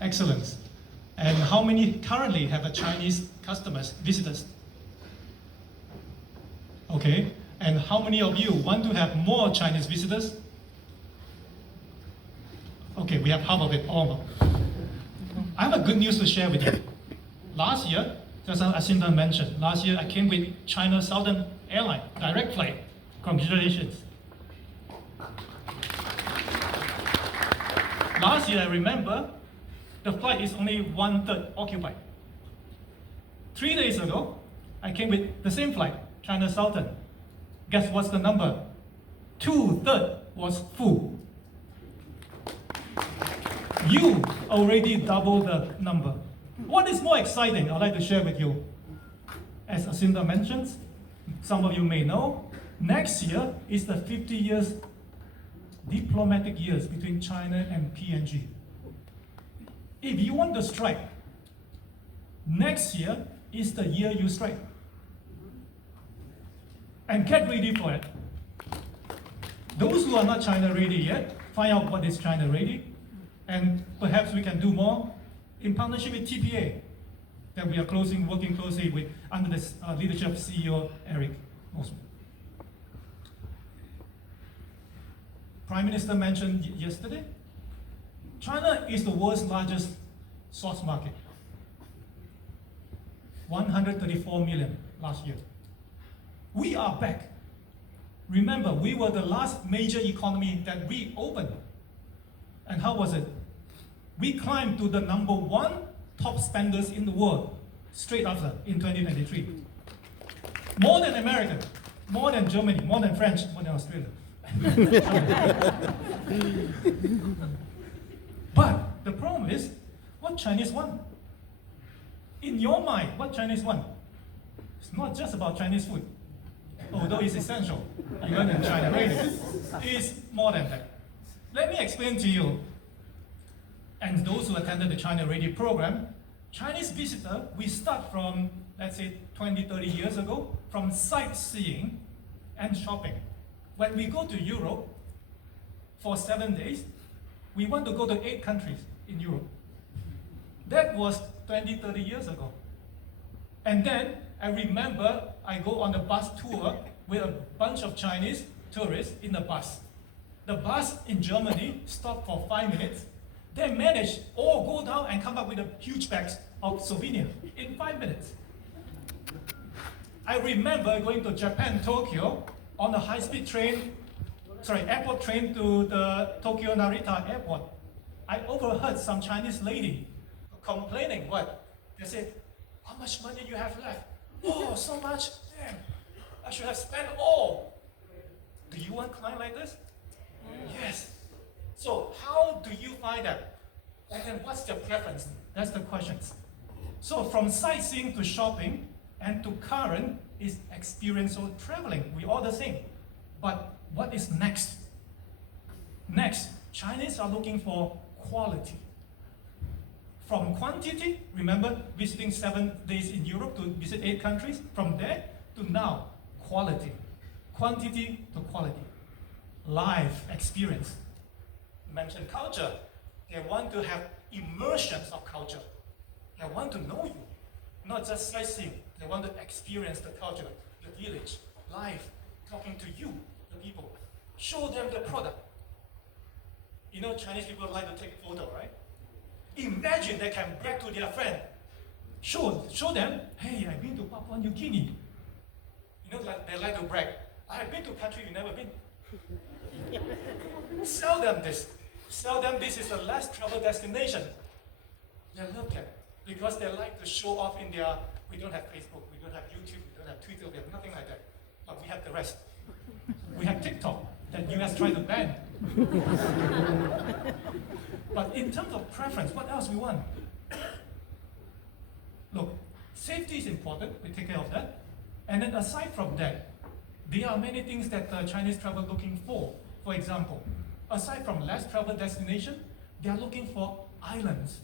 Excellent. And how many currently have a Chinese customers, visitors? Okay. And how many of you want to have more Chinese visitors? Okay, we have half of it, almost. I have a good news to share with you. Last year, just as Asinda mentioned, last year I came with China Southern Airline, direct flight. Congratulations. Last year, I remember, the flight is only 1/3 occupied. 3 days ago, I came with the same flight, China Southern. Guess what's the number? 2/3 was full. You already doubled the number. What is more exciting, I'd like to share with you. As Asinda mentions, some of you may know, next year is the 50 years diplomatic years between China and PNG. If you want to strike, next year is the year you strike. And get ready for it. Those who are not China ready yet, find out what is China ready, and perhaps we can do more in partnership with TPA that we are working closely with under the leadership of CEO Eric Mosman. Prime Minister mentioned yesterday, China is the world's largest source market. 134 million last year. We are back. Remember, we were the last major economy that reopened. And how was it? We climbed to the #1 top spenders in the world straight after in 2023. More than America, more than Germany, more than French, more than Australia. But the problem is, what Chinese want? In your mind, what Chinese want? It's not just about Chinese food, although it's essential, even in China ready. It's more than that. Let me explain to you, and those who attended the China Ready program, Chinese visitor, we start from, let's say, 20, 30 years ago, from sightseeing and shopping. When we go to Europe for 7 days, we want to go to 8 countries in Europe. That was 20, 30 years ago. And then I remember I go on a bus tour with a bunch of Chinese tourists in the bus. The bus in Germany stopped for 5 minutes. They managed all go down and come up with a huge bags of souvenir in 5 minutes. I remember going to Japan, Tokyo, on a high-speed train, airport train to the Tokyo Narita airport. I overheard some Chinese lady complaining, what? They said, how much money you have left? Oh, so much, damn, I should have spent all. Do you want client like this? Yes. So how do you find that? And then what's your preference? That's the questions. So from sightseeing to shopping and to current is experiential traveling. We all the same. But what is next? Next, Chinese are looking for quality. From quantity, remember visiting 7 days in Europe to visit 8 countries, from there to now, quality. Quantity to quality. Live experience. Mention culture. They want to have immersions of culture. They want to know you, not just sightseeing. They want to experience the culture, the village, live, talking to you, the people. Show them the product. You know, Chinese people like to take photo, right? Imagine they can brag to their friend. Show them, hey, I've been to Papua New Guinea. You know, they like to brag. I've been to a country you've never been. Sell them this. Sell them this is the last travel destination. They love that because they like to show off in their, we don't have Facebook, we don't have YouTube, we don't have Twitter, we have nothing like that. But we have the rest. We have TikTok that US tried to ban. But in terms of preference, what else we want? Look, safety is important, we take care of that. And then aside from that, there are many things that the Chinese travel looking for. For example, aside from less travel destination, they are looking for islands.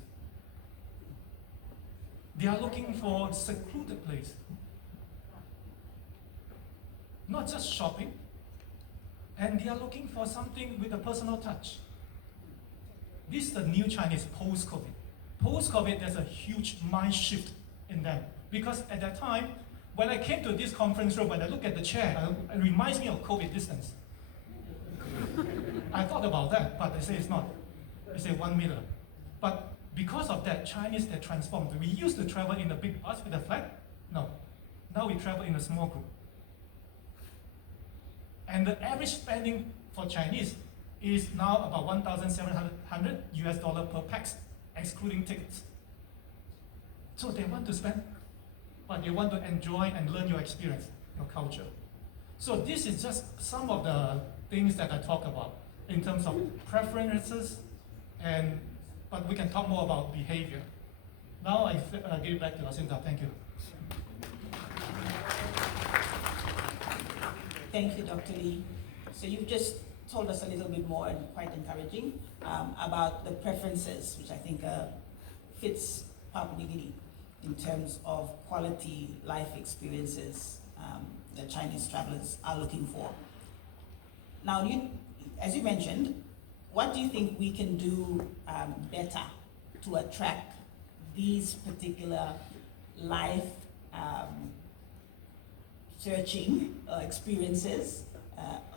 They are looking for secluded place. Not just shopping, and they are looking for something with a personal touch. This is the new Chinese post-COVID. Post-COVID, there's a huge mind shift in them. Because at that time, when I came to this conference room, when I look at the chair, it reminds me of COVID distance. I thought about that, but they say it's not. They say 1 meter. But because of that, Chinese, they transformed. We used to travel in a big bus with a flag. No. Now we travel in a small group. And the average spending for Chinese is now about 1,700 US dollar per pax, excluding tickets. So they want to spend, but they want to enjoy and learn your experience, your culture. So this is just some of the things that I talk about in terms of preferences, but we can talk more about behavior. Now I give it back to Jacinta. Thank you. Thank you, Dr. Lee. So you've just told us a little bit more and quite encouraging about the preferences, which I think fits Papua New Guinea in terms of quality life experiences that Chinese travelers are looking for. Now, as you mentioned, what do you think we can do better to attract these particular life searching experiences?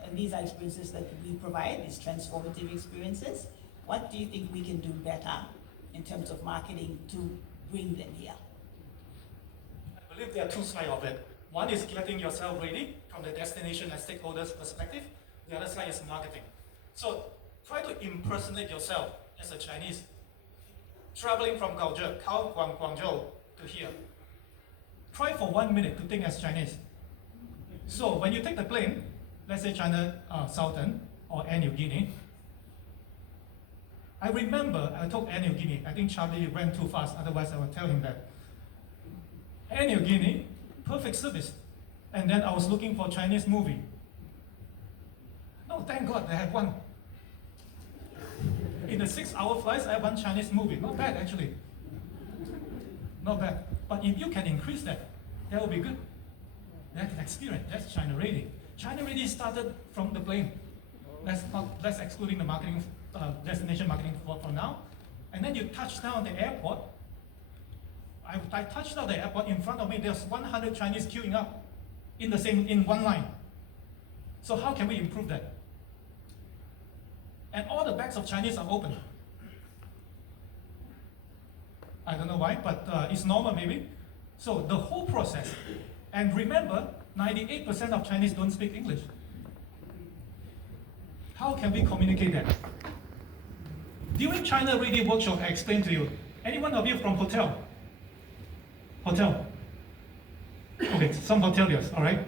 And these are experiences that we provide, these transformative experiences. What do you think we can do better in terms of marketing to bring them here? I believe there are two sides of it. One is getting yourself ready from the destination and stakeholders' perspective. The other side is marketing. So try to impersonate yourself as a Chinese. Traveling from Guangzhou to here. Try for 1 minute to think as Chinese. So when you take the plane, let's say China Southern or Air New Guinea, I remember I took Air New Guinea. I think Charlie ran too fast, otherwise I would tell him that. Air New Guinea, perfect service. And then I was looking for Chinese movie. No, thank God they have one. In the 6-hour flights, I have one Chinese movie. Not bad, actually. Not bad. But if you can increase that, that would be good. That's an experience. That's China Ready. China Ready started from the plane. Let's excluding the marketing, destination marketing for now. And then you touch down at the airport. I touched down the airport. In front of me, there's 100 Chinese queuing up in one line. So how can we improve that? And all the bags of Chinese are open. I don't know why, but it's normal maybe. So the whole process, and remember, 98% of Chinese don't speak English. How can we communicate that? During China Ready workshop, I explained to you, any one of you from hotel? Hotel? Okay, some hoteliers, all right?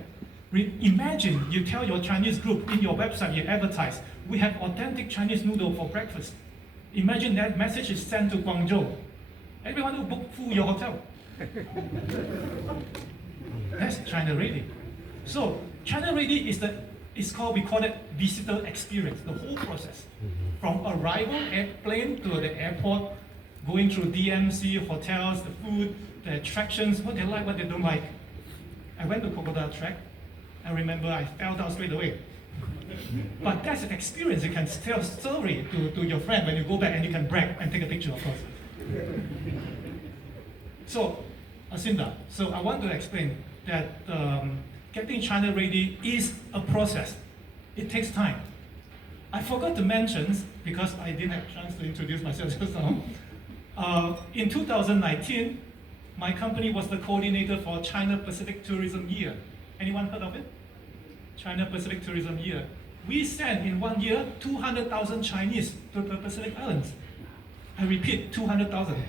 Imagine you tell your Chinese group in your website, you advertise, we have authentic Chinese noodle for breakfast. Imagine that message is sent to Guangzhou. Everyone will book full your hotel. That's China Ready. So China Ready is called, we call it visitor experience, the whole process. From arrival, airplane to the airport, going through DMC, hotels, the food, the attractions, what they like, what they don't like. I went to Crocodile Track. I remember I fell down straight away. But that's an experience. You can tell a story to your friend when you go back, and you can brag and take a picture, of course. So, Jacinta, so I want to explain that getting China Ready is a process. It takes time. I forgot to mention, because I didn't have a chance to introduce myself just now, in 2019, my company was the coordinator for China Pacific Tourism Year. Anyone heard of it? China Pacific Tourism Year. We sent in 1 year 200,000 Chinese to the Pacific Islands. I repeat, 200,000.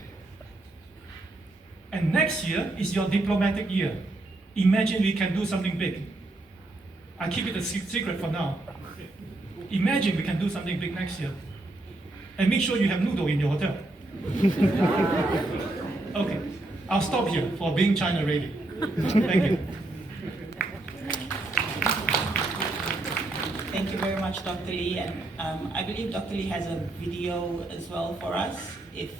And next year is your diplomatic year. Imagine we can do something big. I keep it a secret for now. Imagine we can do something big next year. And make sure you have noodle in your hotel. Okay, I'll stop here for being China Ready. Thank you. Thank you very much, Dr. Lee. And I believe Dr. Lee has a video as well for us. If